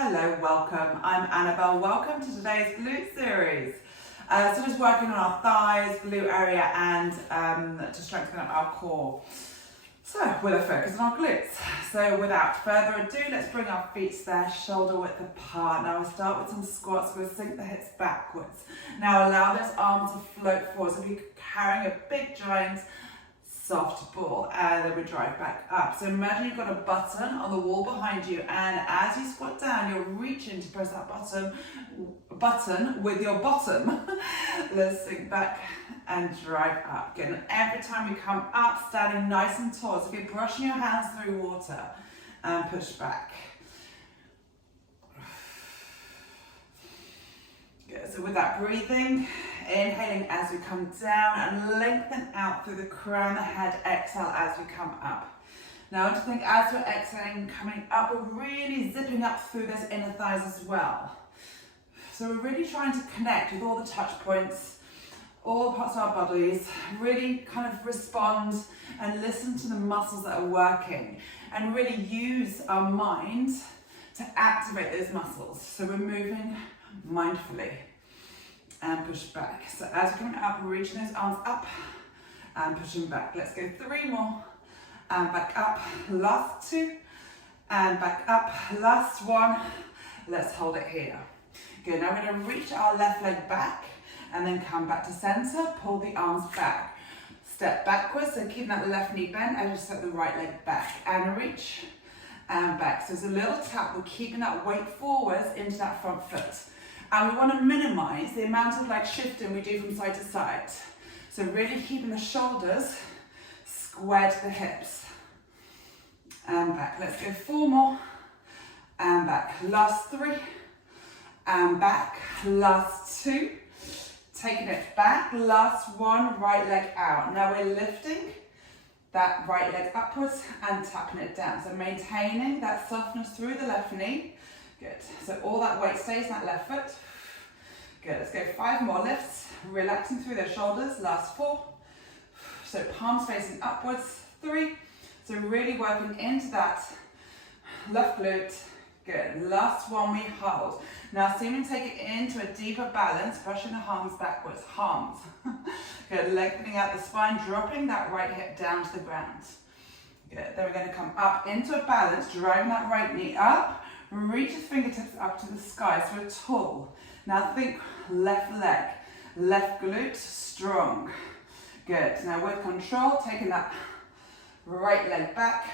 Hello, welcome. I'm Annabelle. Welcome to today's glute series. So just working on our thighs, glute area, and to strengthen up our core. So with a focus on our glutes. So without further ado, let's bring our feet to their shoulder width apart. Now we'll start with some squats. We'll sink the hips backwards. Now allow those arms to float forward. So if you're carrying a big giant soft ball, and then we drive back up. So imagine you've got a button on the wall behind you, and as you squat down, you're reaching to press that button with your bottom. Let's sink back and drive up. Good. And every time we come up, standing nice and tall. So if you're brushing your hands through water, and push back. Good. So with that breathing, inhaling as we come down and lengthen out through the crown of the head. Exhale as we come up. Now to think as we're exhaling, coming up, we're really zipping up through those inner thighs as well. So we're really trying to connect with all the touch points, all parts of our bodies, really kind of respond and listen to the muscles that are working and really use our mind to activate those muscles. So we're moving mindfully and push back. So as we're coming up, we're reaching those arms up and pushing back. Let's go 3 more and back up. Last 2 and back up. Last 1. Let's hold it here. Good. Now we're going to reach our left leg back and then come back to center. Pull the arms back. Step backwards. So keeping that left knee bent and just set the right leg back and reach and back. So there's a little tap. We're keeping that weight forwards into that front foot. And we want to minimize the amount of shifting we do from side to side. So really keeping the shoulders squared to the hips. And back. Let's go 4 more. And back. Last 3. And back. Last 2. Taking it back. Last 1. Right leg out. Now we're lifting that right leg upwards and tapping it down. So maintaining that softness through the left knee. Good. So all that weight stays in that left foot. Good. Let's go 5 more lifts. Relaxing through those shoulders. Last 4. So palms facing upwards. 3. So really working into that left glute. Good. Last 1 we hold. Now see me take it into a deeper balance. Brushing the arms backwards. Arms. Good. Lengthening out the spine. Dropping that right hip down to the ground. Good. Then we're going to come up into a balance. Driving that right knee up. Reach his fingertips up to the sky, so we're tall. Now think left leg, left glute, strong. Good. Now with control, taking that right leg back.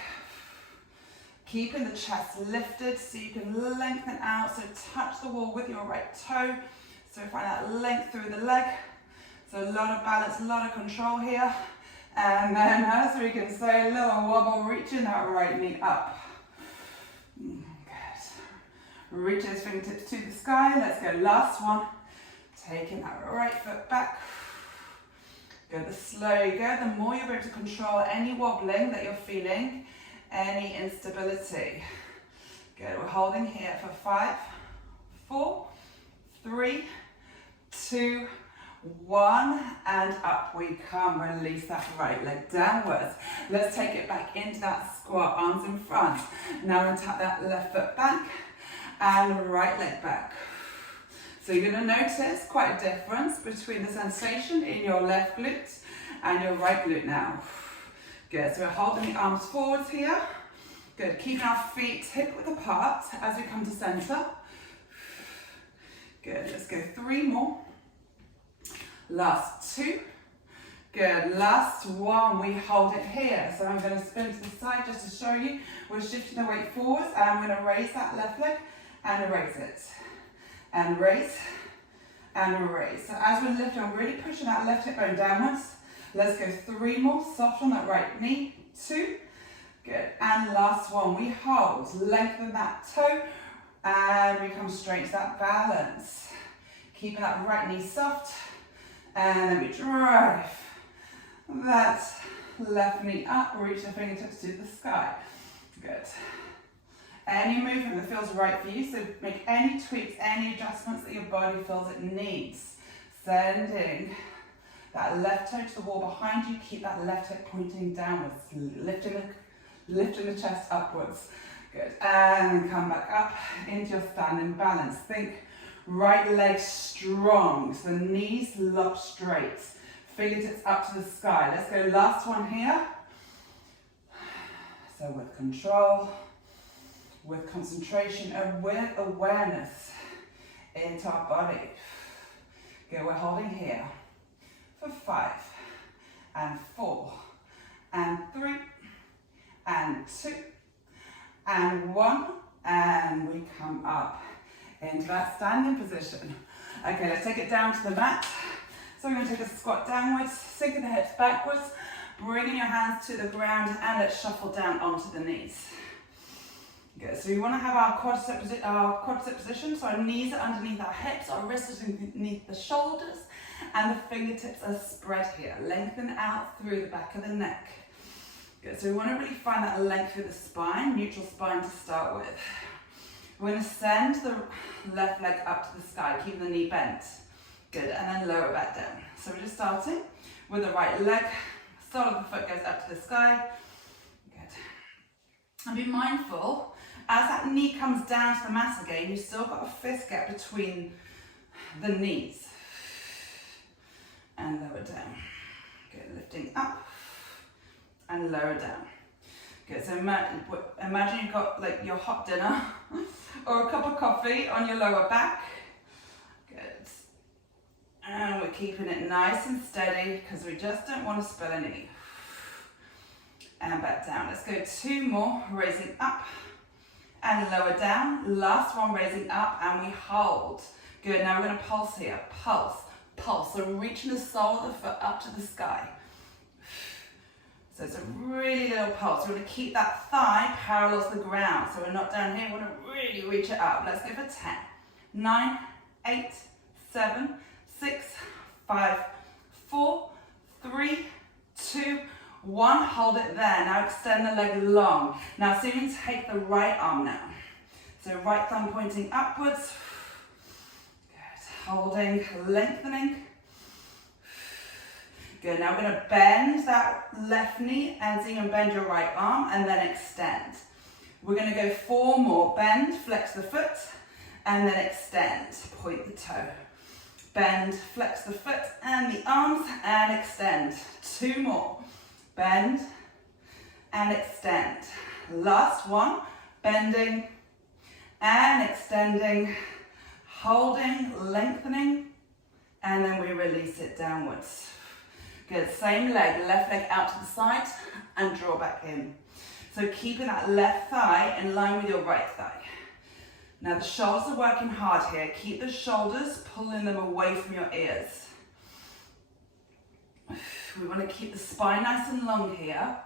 Keeping the chest lifted so you can lengthen out, so touch the wall with your right toe. So find that length through the leg. So a lot of balance, a lot of control here. And then as we can say, a little wobble, reaching that right knee up. Reach those fingertips to the sky. Let's go. Last 1. Taking that right foot back. Good. The slower you go, the more you're able to control any wobbling that you're feeling, any instability. Good. We're holding here for 5, 4, 3, 2, 1, and up we come. Release that right leg downwards. Let's take it back into that squat, arms in front. Now we're going to tap that left foot back and right leg back. So you're going to notice quite a difference between the sensation in your left glute and your right glute now. Good. So we're holding the arms forwards here. Good. Keeping our feet hip width apart as we come to center. Good. Let's go 3 more. Last 2. Good. Last 1. We hold it here. So I'm going to spin to the side just to show you. We're shifting the weight forwards, and I'm going to raise that left leg and raise it. And raise and raise. So as we're lifting, I'm really pushing that left hip bone downwards. Let's go 3 more. Soft on that right knee. 2. Good. And last 1. We hold. Lengthen that toe. And we come straight to that balance. Keeping that right knee soft. And then we drive that left knee up. Reach the fingertips to the sky. Good. Any movement that feels right for you, so make any tweaks, any adjustments that your body feels it needs. Sending that left toe to the wall behind you, keep that left hip pointing downwards, lifting the chest upwards. Good, and come back up into your standing balance. Think right leg strong, so the knees lock straight. Fingertips up to the sky. Let's go, last one here. So with control, with concentration, and with awareness into our body. Good, we're holding here for 5, and 4, and 3, and 2, and 1, and we come up into that standing position. Okay, let's take it down to the mat. So we're going to take a squat downwards, sinking the hips backwards, bringing your hands to the ground, and let's shuffle down onto the knees. Good, so we want to have our quadricep position, so our knees are underneath our hips, our wrists are underneath the shoulders, and the fingertips are spread here. Lengthen out through the back of the neck. Good, so we want to really find that length through the spine, neutral spine to start with. We're going to send the left leg up to the sky, keep the knee bent. Good, and then lower back down. So we're just starting with the right leg, sole of the foot goes up to the sky. Good. And be mindful, as that knee comes down to the mat again, you've still got a fist gap between the knees. And lower down. Good, lifting up and lower down. Good, so imagine you've got like your hot dinner or a cup of coffee on your lower back. Good. And we're keeping it nice and steady because we just don't want to spill any. And back down. Let's go 2 more, raising up and lower down. Last one, raising up, and we hold. Good, now we're going to pulse here. Pulse, pulse. So reaching the sole of the foot up to the sky. So it's a really little pulse. We're going to keep that thigh parallels the ground. So we're not down here, we want to really reach it up. Let's go for 10, 9, 8, 7, 6, 5, 4, 3, 2, 1. Hold it there. Now extend the leg long. Now see if you can take the right arm now. So right thumb pointing upwards. Good. Holding, lengthening. Good, now we're going to bend that left knee and so you can bend your right arm and then extend. We're going to go 4 more. Bend, flex the foot, and then extend. Point the toe. Bend, flex the foot and the arms, and extend. 2 more. Bend and extend. Last one. Bending and extending. Holding, lengthening, and then we release it downwards. Good, same leg, left leg out to the side and draw back in. So keeping that left thigh in line with your right thigh. Now the shoulders are working hard here. Keep the shoulders, pulling them away from your ears. We want to keep the spine nice and long here.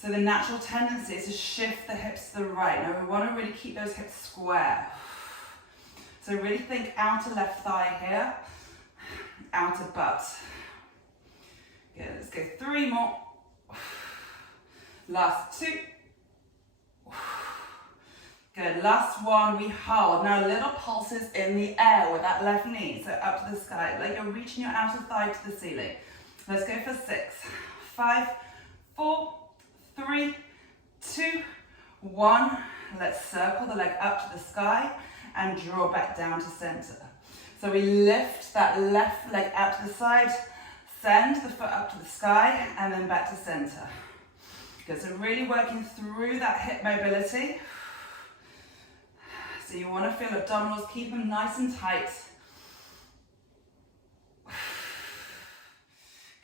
So the natural tendency is to shift the hips to the right. Now we want to really keep those hips square. So really think outer left thigh here, outer butt. Good, let's go 3 more. Last 2. Good, last one, we hold. Now little pulses in the air with that left knee, so up to the sky, like you're reaching your outer thigh to the ceiling. Let's go for 6, 5, 4, 3, 2, 1. Let's circle the leg up to the sky and draw back down to center. So we lift that left leg out to the side, send the foot up to the sky, and then back to center. Good, so really working through that hip mobility. So you want to feel abdominals, keep them nice and tight.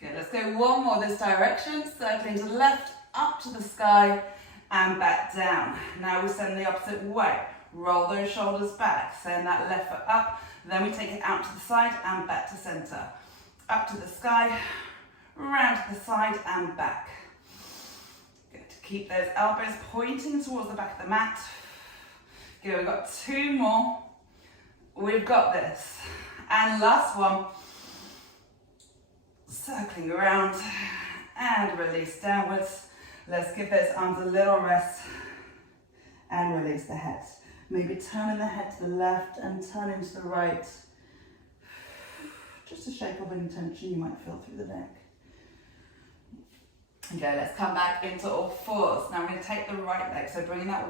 Good, let's go 1 more this direction, circling to the left, up to the sky, and back down. Now we send the opposite way. Roll those shoulders back, send that left foot up, then we take it out to the side and back to center. Up to the sky, round to the side and back. Good, keep those elbows pointing towards the back of the mat. Good, we've got 2 more. We've got this. And last one. Circling around and release downwards. Let's give those arms a little rest and release the head. Maybe turning the head to the left and turning to the right. Just a shake of any tension you might feel through the neck. Okay, let's come back into all fours. Now I'm going to take the right leg, so bringing that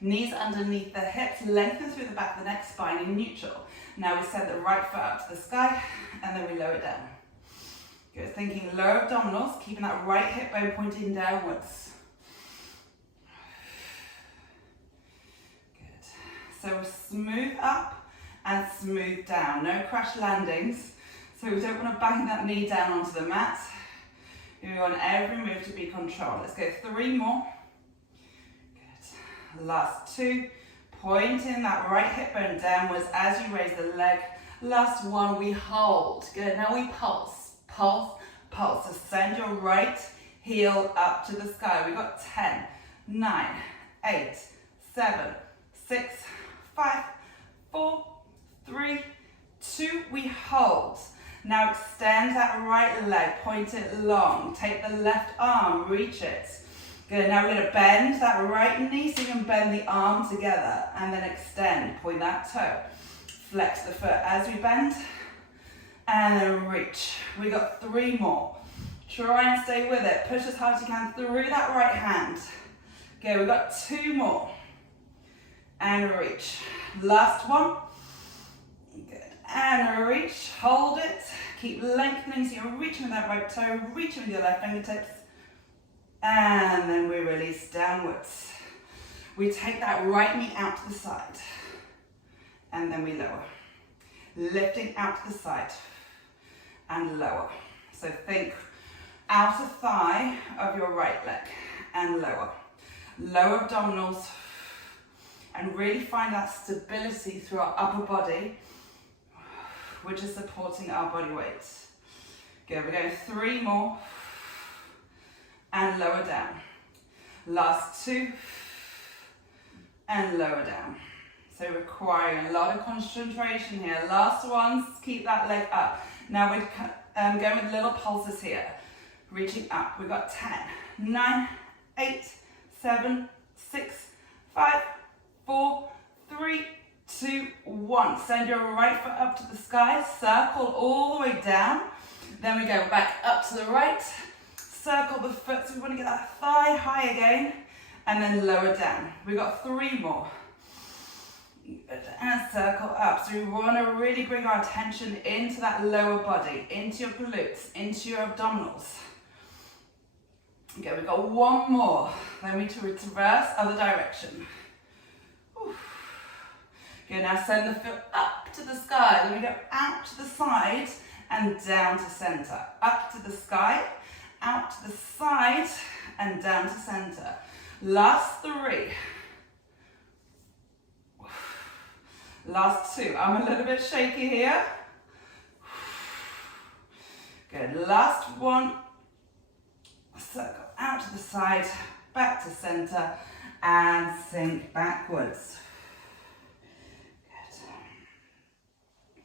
knees underneath the hips, lengthen through the back of the neck, spine in neutral. Now we send the right foot up to the sky, and then we lower it down. Good, thinking lower abdominals, keeping that right hip bone pointing downwards. Good. So smooth up and smooth down. No crash landings. So we don't want to bang that knee down onto the mat. We want every move to be controlled. Let's go 3 more. Good. Last 2. Pointing that right hip bone downwards as you raise the leg. Last 1, we hold. Good. Now we pulse, pulse, pulse. So send your right heel up to the sky. We've got 10, 9, 8, 7, 6, 5, 4, 3, 2. We hold. Now extend that right leg, point it long. Take the left arm, reach it. Good, now we're going to bend that right knee so you can bend the arm together and then extend, point that toe. Flex the foot as we bend and then reach. We got 3 more. Try and stay with it. Push as hard as you can through that right hand. Okay, we've got 2 more. And reach. Last one. Good. And reach. Hold it. Keep lengthening so you're reaching with that right toe, reaching with your left fingertips. And then we release downwards. We take that right knee out to the side. And then we lower. Lifting out to the side. And lower. So think outer thigh of your right leg. And lower. Lower abdominals. And really find that stability through our upper body, which is supporting our body weight. Good, we're going 3 more. And lower down. Last 2. And lower down. So requiring a lot of concentration here. Last ones, keep that leg up. Now we're going with little pulses here. Reaching up. We've got 10, 9, 8, 7, 6, 5, 4, 3, 2, 1. Send your right foot up to the sky. Circle all the way down. Then we go back up to the right. Circle the foot, so we want to get that thigh high again. And then lower down. We've got 3 more. And circle up. So we want to really bring our attention into that lower body, into your glutes, into your abdominals. Okay, we've got 1 more. Then we reverse other direction. Whew. Okay, now send the foot up to the sky. Then we go out to the side and down to center. Up to the sky, out to the side and down to center. Last 3. Last 2. I'm a little bit shaky here. Good. Last 1. Circle out to the side, back to center, and sink backwards. Good.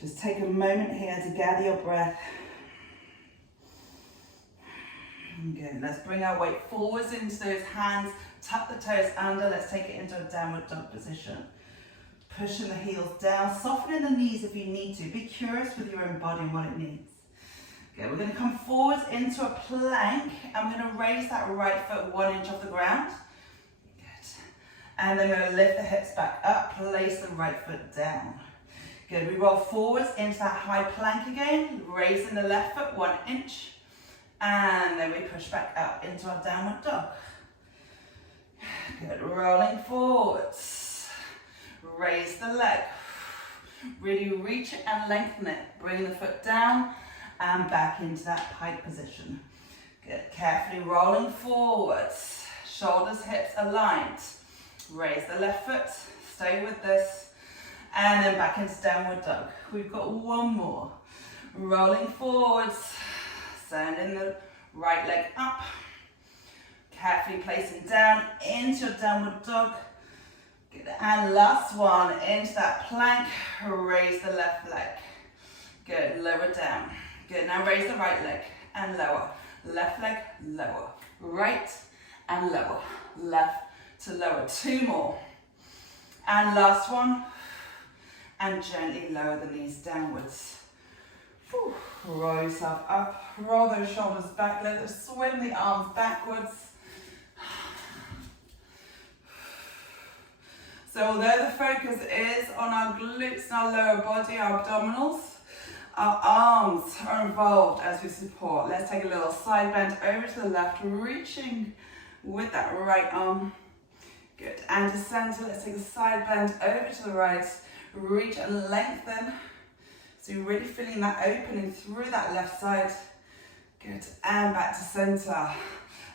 Just take a moment here to gather your breath. Good. Let's bring our weight forwards into those hands. Tuck the toes under. Let's take it into a downward dog position. Pushing the heels down. Softening the knees if you need to. Be curious with your own body and what it needs. Okay, we're going to come forwards into a plank. I'm going to raise that right foot 1 inch off the ground. Good. And then we're going to lift the hips back up. Place the right foot down. Good. We roll forwards into that high plank again. Raising the left foot 1 inch. And then we push back up into our downward dog. Good. Rolling forwards. Raise the leg. Really reach it and lengthen it. Bring the foot down and back into that pike position. Good. Carefully rolling forwards. Shoulders, hips aligned. Raise the left foot. Stay with this. And then back into downward dog. We've got 1 more. Rolling forwards. Sending the right leg up. Carefully placing down into your downward dog. Good. And last one, into that plank. Raise the left leg. Good. Lower down. Good. Now raise the right leg and lower. Left leg, lower. Right and lower. Left to lower. 2 more. And last one. And gently lower the knees downwards. Whew. Roll yourself up, roll those shoulders back, let us swim the arms backwards. So although the focus is on our glutes and our lower body, our abdominals, our arms are involved as we support. Let's take a little side bend over to the left, reaching with that right arm. Good, and to center, let's take a side bend over to the right, reach and lengthen. So you're really feeling that opening through that left side. Good, and back to center.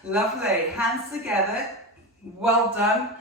Lovely, hands together, well done.